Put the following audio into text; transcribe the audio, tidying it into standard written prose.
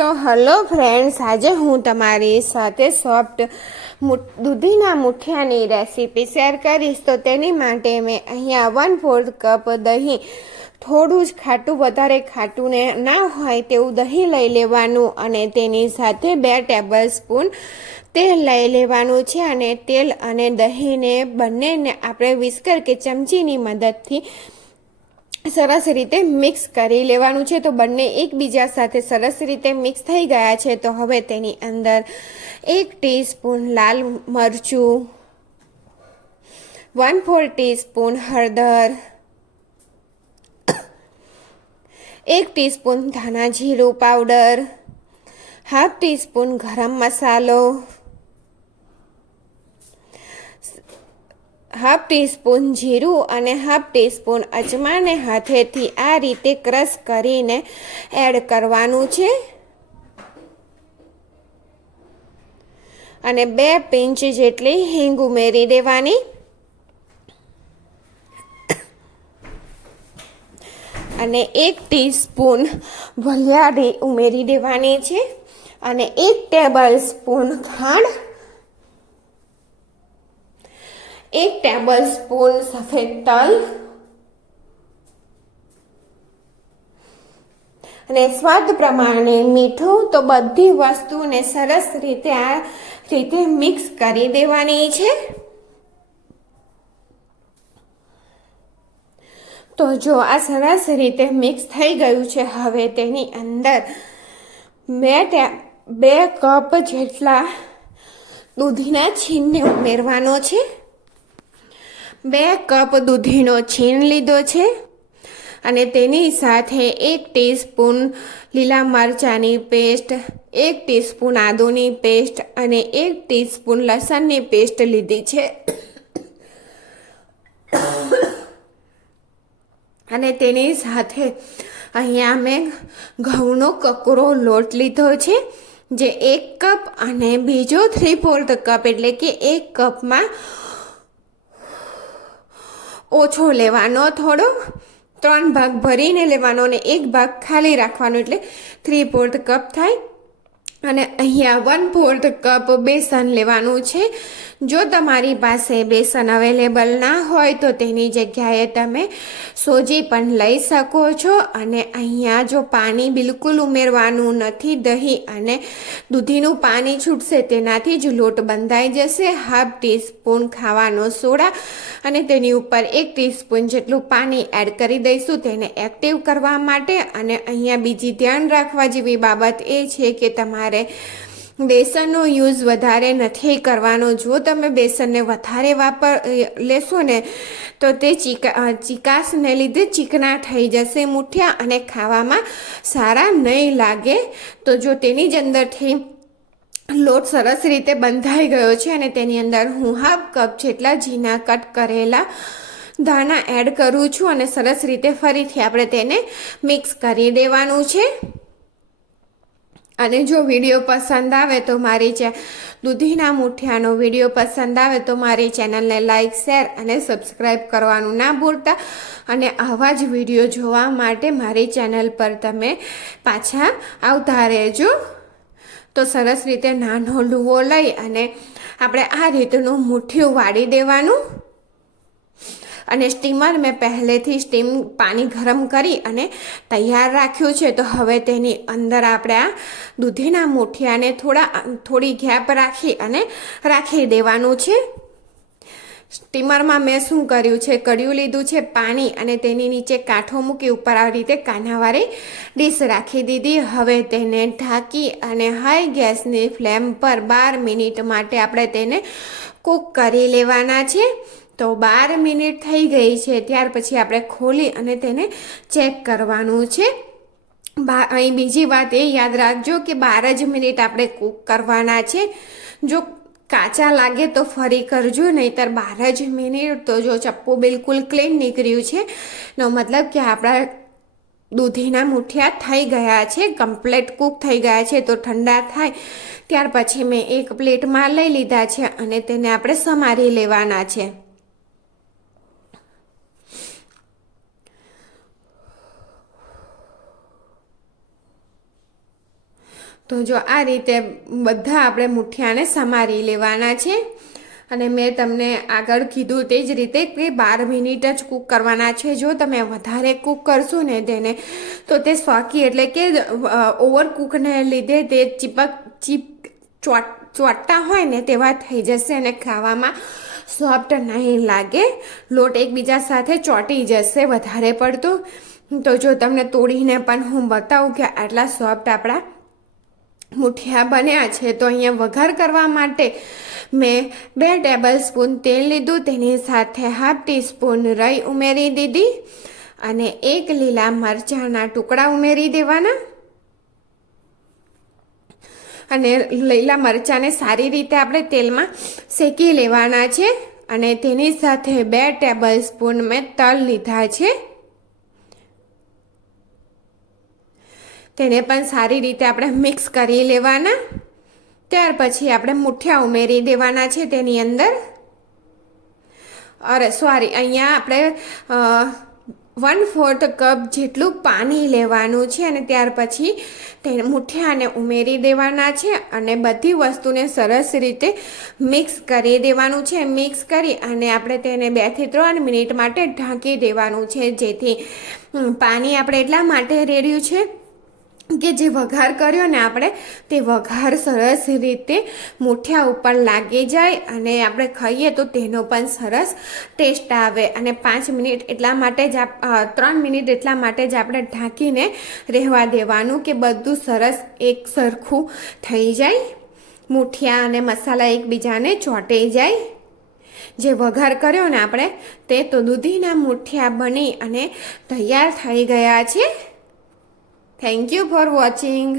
તો hello friends, આજે હું તમારી સાથે સોફ્ટ દૂધીના મુઠિયાની રેસીપી શેર કરીશ. તો તેની માટે મેં અહીંયા 1/4 કપ દહીં, થોડું જ ખાટું, વધારે ખાટું ને ના હોય તેવું દહીં લઈ લેવાનું અને તેની સાથે 2 ટેબલસ્પૂન તેલ લઈ લેવાનું છે. અને તેલ અને દહીંને બંનેને આપણે વિસ્કર કે ચમચીની મદદથી સરસ રીતે મિક્સ કરી લેવાનું છે. તો બંને એકબીજા સાથે સરસ રીતે મિક્સ થઈ ગયા છે. તો હવે તેની અંદર 1 ટીસ્પૂન લાલ મરચું, 1/4 ટીસ્પૂન હળદર, 1 ટીસ્પૂન ધાણા જીરું પાવડર, 1/2 ટીસ્પૂન ગરમ મસાલો, 1/2 ટીસ્પૂન જીરું અને 1/2 ટીસ્પૂન અજમાને હાથેથી આ રીતે ક્રશ કરીને એડ કરવાનું છે. અને 2 પિંચ જેટલી હિંગ ઉમેરી દેવાની. અને 1 ટીસ્પૂન વરિયાળી ઉમેરી દેવાની છે. અને 1 ટેબલસ્પૂન ખાંડ, 1 ટેબલસ્પૂન સફેદ તલ અને સ્વાદ પ્રમાણે મીઠું. તો બધી વસ્તુને સરસ રીતે આ રીતે મિક્સ કરી દેવાની છે. તો જો આ સરસ રીતે મિક્સ થઈ ગયું છે, હવે તેની અંદર 2 કપ જેટલા દૂધીના છીણને ઉમેરવાનો છે. 2 કપ દૂધીનો છીણ લીધો છે. અને તેની સાથે 1 ટીસ્પૂન લીલા મરચાંની પેસ્ટ, 1 ટીસ્પૂન આદુની પેસ્ટ અને 1 ટીસ્પૂન લસણની પેસ્ટ લીધી છે. અને તેની સાથે અહીંયા મેં ઘઉંનો કકરો લોટ લીધો છે, જે 1 કપ અને બીજો 3/4 કપ એટલે કે 1 કપમાં ઓછો લેવાનો, થોડો 3 ભાગ ભરીને લેવાનો અને 1 ભાગ ખાલી રાખવાનો, એટલે 3/4 કપ થાય. અને અહીંયા 1/4 કપ બેસન લેવાનું છે. જો તમારી પાસે બેસન અવેલેબલ ના હોય તો તેની જગ્યાએ તમે સોજી પણ લઈ શકો છો. અને અહીંયા જો પાણી બિલકુલ ઉમેરવાનું નથી, દહીં અને દૂધીનું પાણી છૂટશે તેનાથી જ લોટ બંધાઈ જશે. 1/2 ટીસ્પૂન ખાવાનો સોડા અને તેની ઉપર 1 ટીસ્પૂન જેટલું પાણી એડ કરી દઈશું તેને એક્ટિવ કરવા માટે. અને અહીંયા બીજી ધ્યાન રાખવા જેવી બાબત એ છે કે તમારે બેસનનો યુઝ વધારે નથી કરવાનો. જો તમે બેસનને વધારે લેશો ને તો તે ચીકાશને લીધે ચીકણા થઈ જશે મુઠિયા અને ખાવામાં સારા નહીં લાગે. તો જો તેની જ અંદરથી લોટ સરસ રીતે બંધાઈ ગયો છે અને તેની અંદર હું 1/2 કપ જેટલા ઝીણા કટ કરેલા ધાણા એડ કરું છું અને સરસ રીતે ફરીથી આપણે તેને મિક્સ કરી દેવાનું છે. અને જો વિડીયો પસંદ આવે તો દૂધીના મુઠિયાનો વિડીયો પસંદ આવે તો મારી ચેનલને લાઈક, શેર અને સબસ્ક્રાઈબ કરવાનું ના ભૂલતા. અને આવા જ વિડીયો જોવા માટે મારી ચેનલ પર તમે પાછા આવતા રહેજો. તો સરસ રીતે નાનો લુવો લઈ અને આપણે આ રીતનું મુઠિયું વાળી દેવાનું. અને સ્ટીમર મેં પહેલેથી પાણી ગરમ કરી અને તૈયાર રાખ્યું છે. તો હવે તેની અંદર આપણે આ દૂધીના મુઠિયાને થોડી ગેપ રાખી અને રાખી દેવાનું છે. સ્ટીમરમાં મેં શું કર્યું છે, કઢિયું લીધું છે, પાણી અને તેની નીચે કાંઠો મૂકી ઉપર આવી રીતે કાનાવાળી ડીશ રાખી દીધી. હવે તેને ઢાંકી અને હાઈ ગેસની ફ્લેમ પર 12 મિનિટ માટે આપણે તેને કૂક કરી લેવાના છે. તો 12 મિનિટ થઈ ગઈ છે. ત્યાર પછી આપણે ખોલી અને તેને ચેક કરવાનું છે. અહીં બીજી વાત એ યાદ રાખજો કે 12 જ મિનિટ આપણે કૂક કરવાના છે. જો કાચા લાગે તો ફરી કરજો, નહીંતર 12 જ મિનિટ. તો જો ચપ્પુ બિલકુલ ક્લીન નીકળ્યું છે નો મતલબ કે આપણા દૂધીના મુઠિયા થઈ ગયા છે, કમ્પ્લીટ કૂક થઈ ગયા છે. તો ઠંડા થાય ત્યાર પછી મેં એક પ્લેટમાં લઈ લીધા છે અને તેને આપણે સમારી લેવાના છે. તો જો આ રીતે બધા આપણે મુઠિયાને સમારી લેવાના છે. અને મેં તમને આગળ કીધું તે જ રીતે કે 12 મિનિટ જ કૂક કરવાના છે. જો તમે વધારે કૂક કરશો ને તેને તો તે સોકી એટલે કે ઓવર કૂકને લીધે તે ચોટતા હોય ને તેવા થઈ જશે અને ખાવામાં સોફ્ટ નહીં લાગે. લોટ એકબીજા સાથે ચોંટી જશે વધારે પડતું. તો જો તમને તોડીને પણ હું બતાવું કે આટલા સોફ્ટ આપણા મુઠિયા બન્યા છે. તો અહીંયા વઘાર કરવા માટે મેં 2 ટેબલ સ્પૂન તેલ લીધું, તેની સાથે 1/2 ટીસ્પૂન રાઈ ઉમેરી દીધી અને 1 લીલા મરચાંના ટુકડા ઉમેરી દેવાના. અને લીલા મરચાંને સારી રીતે આપણે તેલમાં શેકી લેવાના છે. અને તેની સાથે 2 ટેબલ સ્પૂન મેં તલ લીધા છે. તેને પણ સારી રીતે આપણે મિક્સ કરી લેવાના. ત્યાર પછી આપણે મુઠિયા ઉમેરી દેવાના છે તેની અંદર. અહીંયા આપણે 1/4 કપ જેટલું પાણી લેવાનું છે અને ત્યાર પછી તે મુઠિયાને ઉમેરી દેવાના છે અને બધી વસ્તુને સરસ રીતે મિક્સ કરી દેવાનું છે. મિક્સ કરી અને આપણે તેને 2 થી 3 મિનિટ માટે ઢાંકી દેવાનું છે. જેથી પાણી આપણે એટલા માટે રેડ્યું છે કે જે વઘાર કર્યો ને આપણે તે વઘાર સરસ રીતે મુઠિયા ઉપર લાગી જાય અને આપણે ખાઈએ તો તેનો પણ સરસ ટેસ્ટ આવે. અને 5 મિનિટ એટલા માટે જ 3 મિનિટ એટલા માટે જ આપણે ઢાંકીને રહેવા દેવાનું કે બધું સરસ એક સરખું થઈ જાય, મુઠિયા અને મસાલા એકબીજાને ચોંટી જાય. જે વઘાર કર્યો ને આપણે તે તો દૂધીના મુઠિયા બની અને તૈયાર થઈ ગયા છે. Thank you for watching.